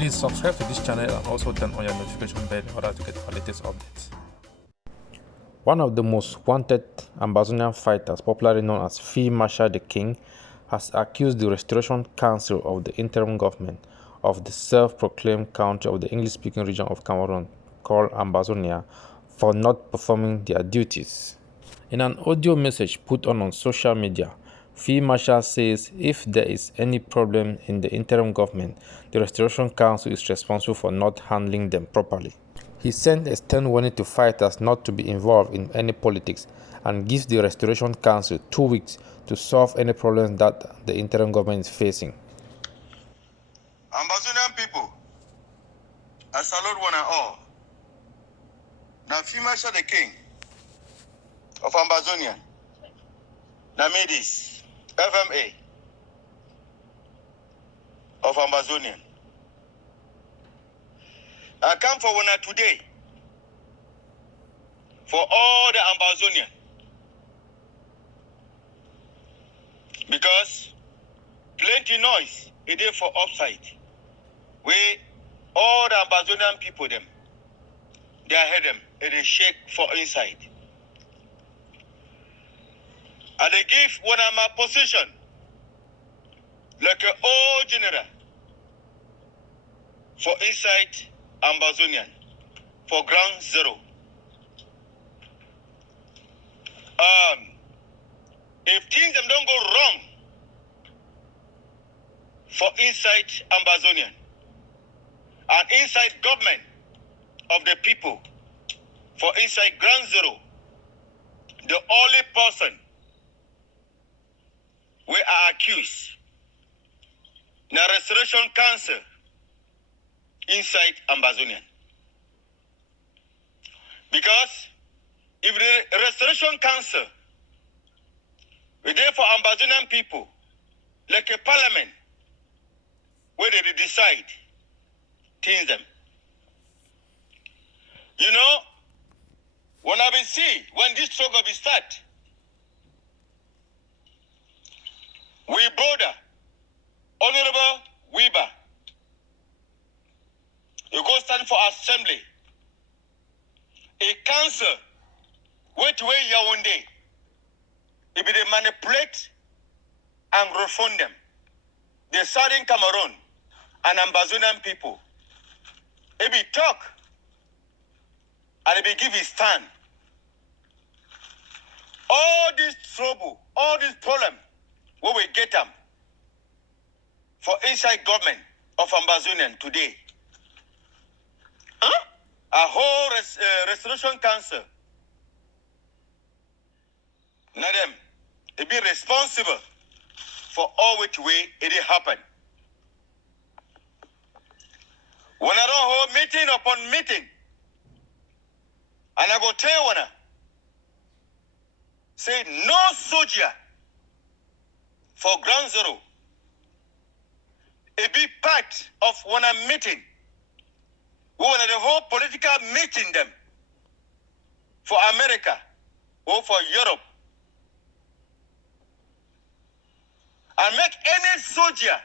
Please subscribe to this channel and also turn on your notification bell in order to get the latest updates. One of the most wanted Ambazonian fighters, popularly known as Marshal the King, has accused the Restoration Council of the interim government of the self-proclaimed country of the English-speaking region of Cameroon, called Ambazonia, for not performing their duties. In an audio message put on social media, Marshal says if there is any problem in the interim government, the Restoration Council is responsible for not handling them properly. He sent a stern warning to fighters not to be involved in any politics and gives the Restoration Council 2 weeks to solve any problems that the interim government is facing. Ambazonian people, I salute one and all. Now, Marshal the King of Ambazonia, Namidis, FMA of Ambazonia. I come for one today for all the Ambazonian because plenty noise is there for upside. We all the Ambazonian people them, they head them, and they shake for inside. And they give one of my position like an old general for inside Ambazonian for ground zero. If things them don't go wrong for inside Ambazonian and inside government of the people for inside ground zero, the only person we are accused now Restoration Council inside Ambazonian. Because if the Restoration Council we there for Ambazonian people like a parliament where they decide things them. You know, when I will see when this struggle will start, we brother, Honorable Weber, you go stand for assembly. A council, wait way Yaoundé, if they manipulate and refund them, the Southern Cameroon and Ambazonian people, if he talk and if he give his stand, all this trouble, all this problem, we will get them for inside government of Ambazonian today. Huh? A whole Restoration Council, now them, they be responsible for all which way it happen. When I don't hold meeting upon meeting, and I go tell one, say no soldier for ground zero. It be part of one meeting. We want the whole political meeting them for America or for Europe. And make any soldier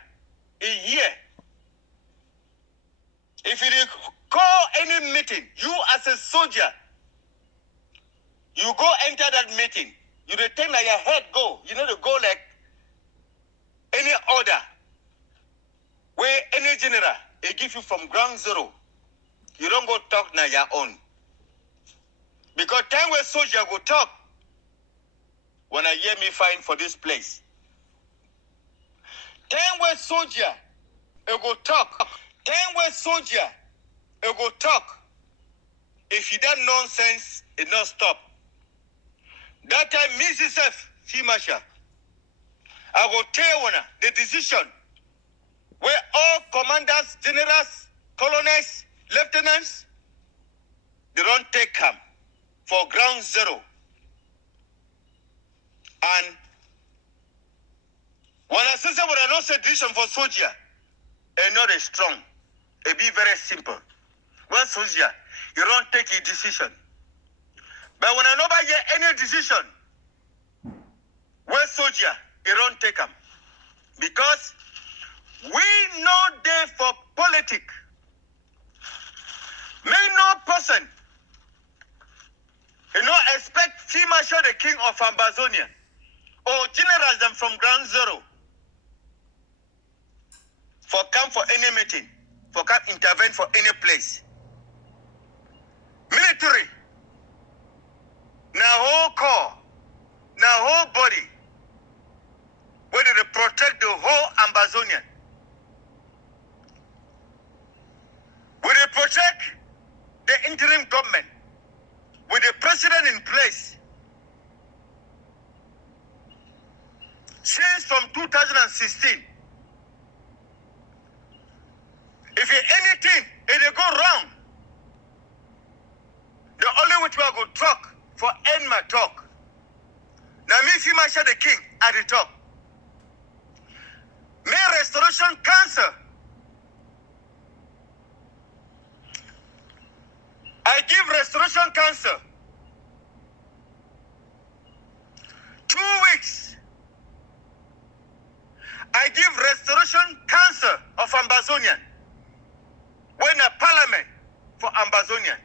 a year. If you call any meeting, you as a soldier, you go enter that meeting. You retain like your head go. You know to go like any order. Where any general, they give you from ground zero. You don't go talk na your own. Because time where soldier go talk, when I hear me find for this place. Time where soldier, they go talk. Time where soldier, they go talk. If you that nonsense, it not stop. That time, Mrs. F. Marshal, I will tell you the decision where all commanders, generals, colonels, lieutenants, they don't take camp for ground zero. And when I say when I don't say decision for soldier, it's not a strong. It be very simple. When soldier, you don't take a decision. But when I nobody get any decision, when soldier, you don't take them. Because we know there for politics. person, expect Field Marshal the King of Ambazonia or generals them from ground zero for come for any meeting, for come intervene for any place. Military, now whole corps, now whole body, whether they protect the whole Ambazonia, whether they protect the interim government, with the president in place since from 2016. If anything, if they go wrong, the only way we go talk for end my talk. Now me, Field Marshal the King, at the top. Me Restoration Council. I give Restoration Council 2 weeks. I give Restoration Council of Ambazonia, when a parliament for Ambazonia,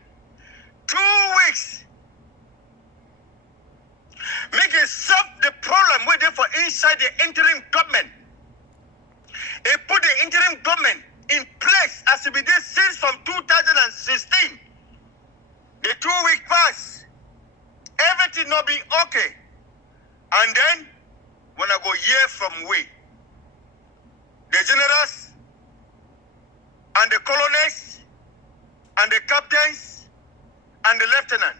2 weeks. Make it solve the problem waiting for inside the interim government. It put the interim government in place as it did since from 2016. The 2 week pass, everything not be okay. And then, when I go hear from we, the generals, and the colonels, and the captains, and the lieutenant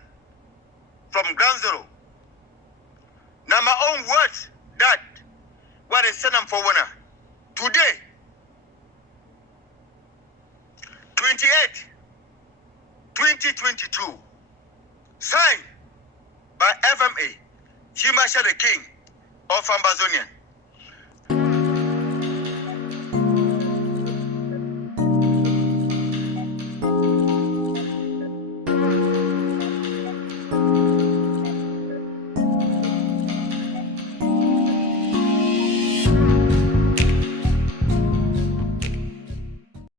from ground zero. Now my own words, that, what they send them for winner. Today, 28, 2022, signed by FMA, Field Marshal the King of Ambazonia.